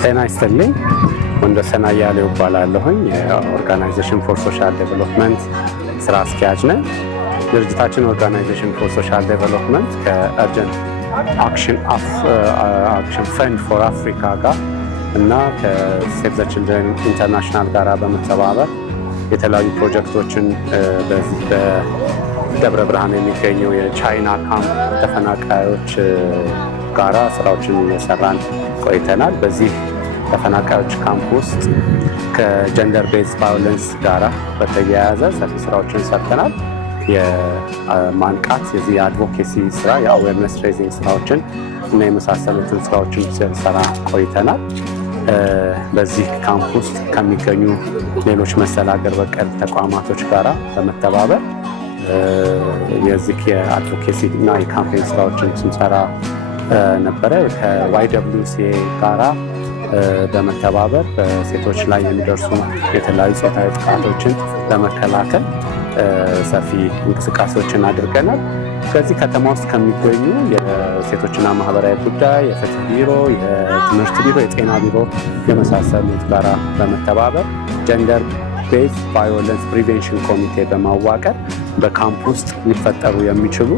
ጤና ይስጥልኝ። ወንደሰን አያሌው እባላለሁኝ። የኦርጋናይዜሽን ፎር ሶሻል ዴቨሎፕመንት ስራ አስኪያጅ ነኝ። ድርጅታችን ኦርጋናይዜሽን ፎር ሶሻል ዴቨሎፕመንት ከአርጀንት አክሽን ፈንድ ፎር አፍሪካ ጋር እና ከሴቭ ዘ ችልድረን ኢንተርናሽናል ጋር በመተባበር የተለያዩ ፕሮጀክቶችን በዚህ በደብረ ብርሃን የሚገኘው የቻይና ካምፕ ተፈናቃዮች ጋራ ስራዎችን እየሰራን ቆይተናል። በዚህ ተፈናቃዮች ካምፕ ውስጥ ከጀንደር ቤዝ ቫዮለንስ ጋራ በተያያዘ ሰፊ ስራዎችን ሰርተናል። የማንቃት የዚህ የአድቮኬሲ ስራ የአዌርነስ ሬዚንግ ስራዎችን እና የመሳሰሉትን ስራዎችን ሰራ ቆይተናል። በዚህ ካምፕ ውስጥ ከሚገኙ ሌሎች መሰል ሀገር በቀል ተቋማቶች ጋራ በመተባበር የዚህ የአድቮኬሲ እና የካምፔን ስራዎችን ስንሰራ ነበረ። ከYWCA ጋራ በመተባበር በሴቶች ላይ የሚደርሱ የተለያዩ ጾታዊ ጥቃቶችን ለመከላከል ሰፊ እንቅስቃሴዎችን አድርገናል። ከዚህ ከተማ ውስጥ ከሚገኙ የሴቶችና ማህበራዊ ጉዳይ፣ የፍትህ ቢሮ፣ የትምህርት ቢሮ፣ የጤና ቢሮ የመሳሰሉት ጋራ በመተባበር ጀንደር ቤዝ ቫዮለንስ ፕሪቬንሽን ኮሚቴ በማዋቀር በካምፕ ውስጥ ሊፈጠሩ የሚችሉ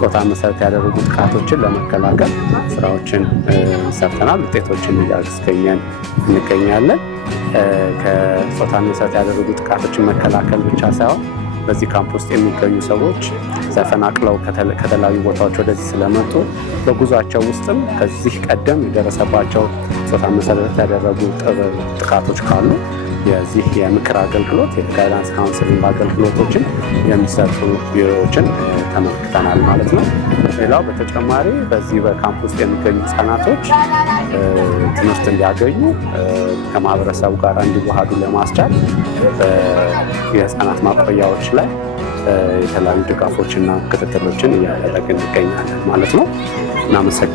ጾታ መሰረት ያደረጉ ጥቃቶችን ለመከላከል ስራዎችን ሰርተናል። ውጤቶችን እያስገኘን እንገኛለን። ከጾታ መሰረት ያደረጉ ጥቃቶችን መከላከል ብቻ ሳይሆን በዚህ ካምፕ ውስጥ የሚገኙ ሰዎች ተፈናቅለው ከተለያዩ ቦታዎች ወደዚህ ስለመጡ በጉዟቸው ውስጥም ከዚህ ቀደም የደረሰባቸው ጾታ መሰረት ያደረጉ ጥቃቶች ካሉ የዚህ የምክር አገልግሎት የጋይዳንስ ካውንስሊንግ አገልግሎቶችን የሚሰጡ ቢሮዎችን ተመልክተናል ማለት ነው። ሌላው በተጨማሪ በዚህ በካምፕ ውስጥ የሚገኙ ህጻናቶች ትምህርት እንዲያገኙ ከማህበረሰቡ ጋር እንዲዋሃዱ ለማስቻል የህፃናት ማቆያዎች ላይ የተለያዩ ድጋፎችና ክትትሎችን እያደረግን እንገኛለን ማለት ነው። እናመሰግናለን።